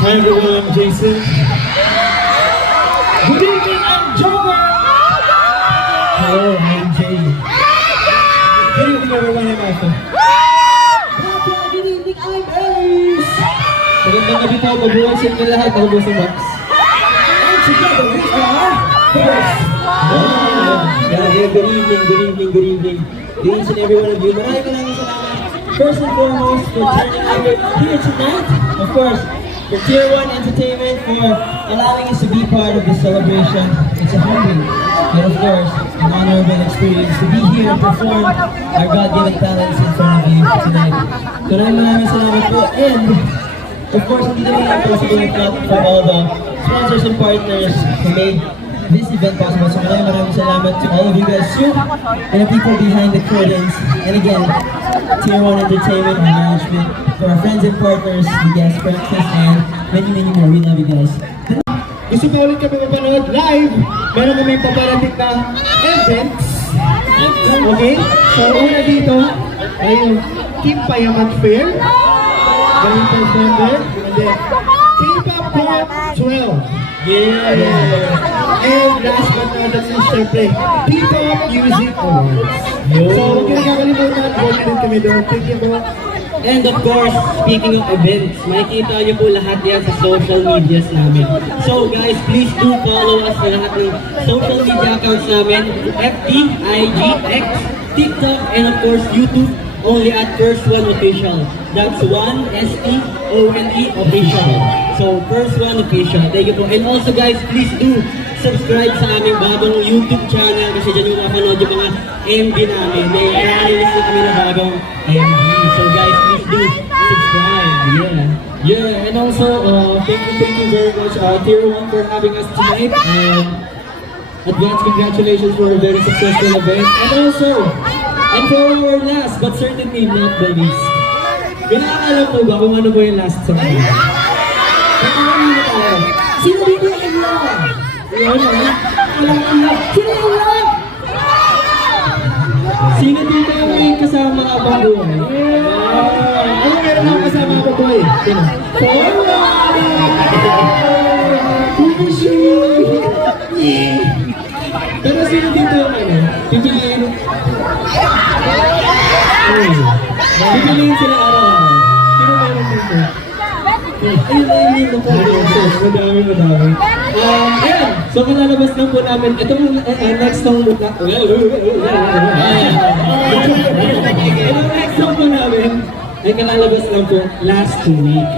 Hi everyone, I'm Jason. Good evening, I'm Joker. Hello, I'm Jay. Good evening everyone, I'm Arthur. Good evening, I'm Elise. Magandang gabi po, mag-worship na lahat, naubos ang box. And together we are First. Good evening. To each and every one of you. Maraming salamat. First and foremost, for turning out here tonight. Of course, for Tier 1 Entertainment for allowing us to be part of this celebration. It's a humbling, but of course, an honorable experience to be here and perform our God-given talents in front of you tonight. Maraming salamat po. And, of course, hindi na rin possible if not for all the sponsors and partners who made this event possible. So maraming salamat to all of you guys too, and the people behind the curtains. And again, Tier 1 Entertainment and Management, for our friends and partners, the guest breakfast, and many more. We love you guys. Gusto po ulit kami mapanood live. Meron kami paparating na events. Okay? So una dito ay yung Team Payaman Fair. Galing po December. And then K-Pop Pop 12. Yeah. And last but not the least, syempre, P-Pop Music Awards. So huwag nyo nakakalimutan, huwag na rin kami doon. Thank you po. And of course, speaking of events, makikita niyo po lahat yan sa social medias namin. So guys, please do follow us sa lahat ng social media accounts namin. FB, IG, X, TikTok, and of course YouTube, only at First One Official. That's 1STONE Official. So First One Official. Thank you po. And also guys, please do subscribe sa aming bagong YouTube channel kasi dyan yung mapanood yung mga MV namin. May release na kami na bagong MV. So guys, please do subscribe. Yeah, and also, thank you very much, Tier 1 for having us tonight. And advance congratulations for a very successful event. And also, and for our last, but certainly not the least. Pinakaalam mo ba kung ano po yung last song? Sino dito yung in love? Yun, Walang in love. Sino yung love? Sino dito yung may kasama abang buhay? Ano meron akong kasama abang buhay? Sino? Pero sino dito yung ano? Pipiliin? Pipiliin sila araw-araw. Sino meron dito? Ayun na madami. Ayan, so kalalabas lang po namin. Ito po, next song po na. Itong next song po namin ay kalalabas lang po last week.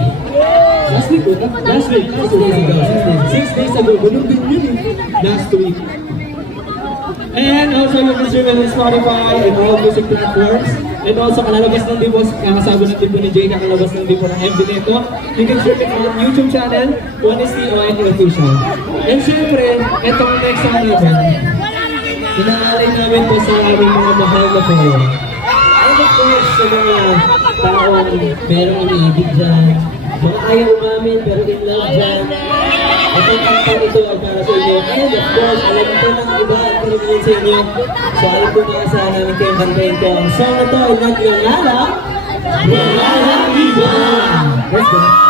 Last week po? Last week. 6 days ago. Ganun din yun eh. Last week. And also you can stream it on Spotify and all music platforms. And also kalalabas lang din po, kakasama ng tipo ni Jay, kakalabas lang din po ng MV nito. You can stream it on YouTube channel, 1STONE Official. And syempre, itong next song natin, inaalay namin po sa aming mga mahal na po. And of course, sa mga taong merong iniibig dyan, mga ayaw umamin pero in love dyan. Itong kantang ito ay para sa inyo. And of course, alam ko ng iba at karamihan sa inyo. So ayun po mga sa namin kayong kantahin ko. Ang song na to ay nagngangalang Walang Iba! Let's go!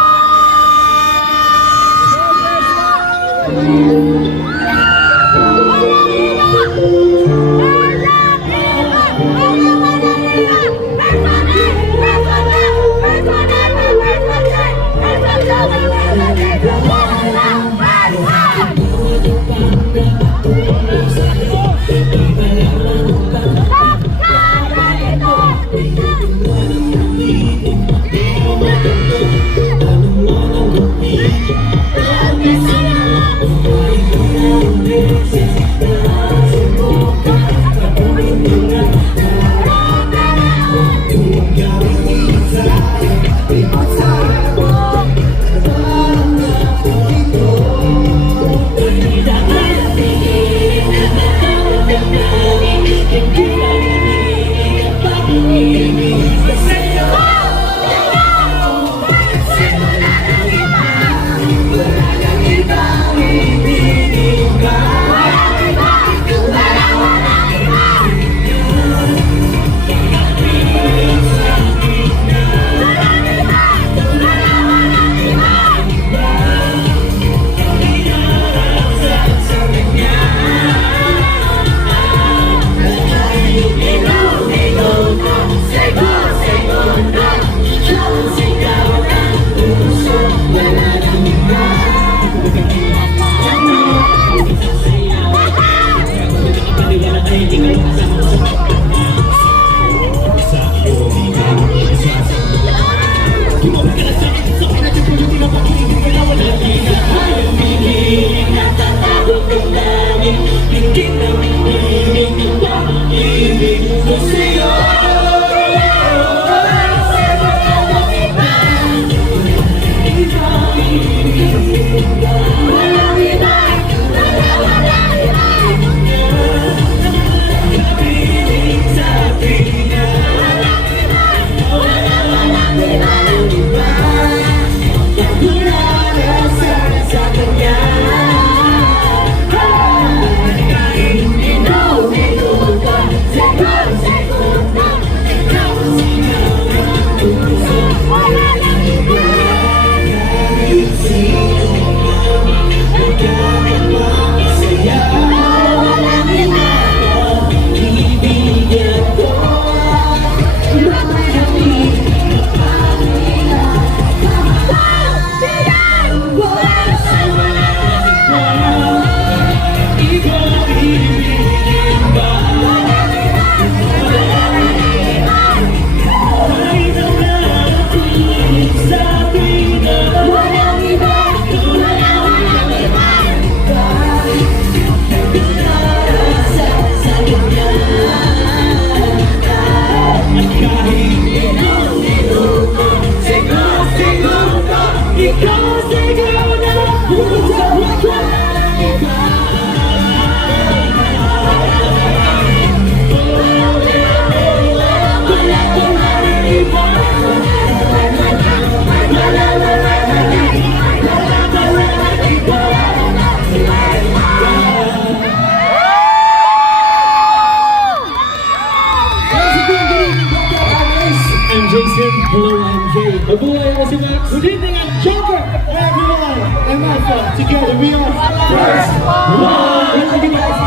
I'm Jason. Hello, I'm Jay. Mabuhay ako si Max. Good evening, I'm Joker. Hey everyone, I'm Alpha. Together we are First Wow! Thank you guys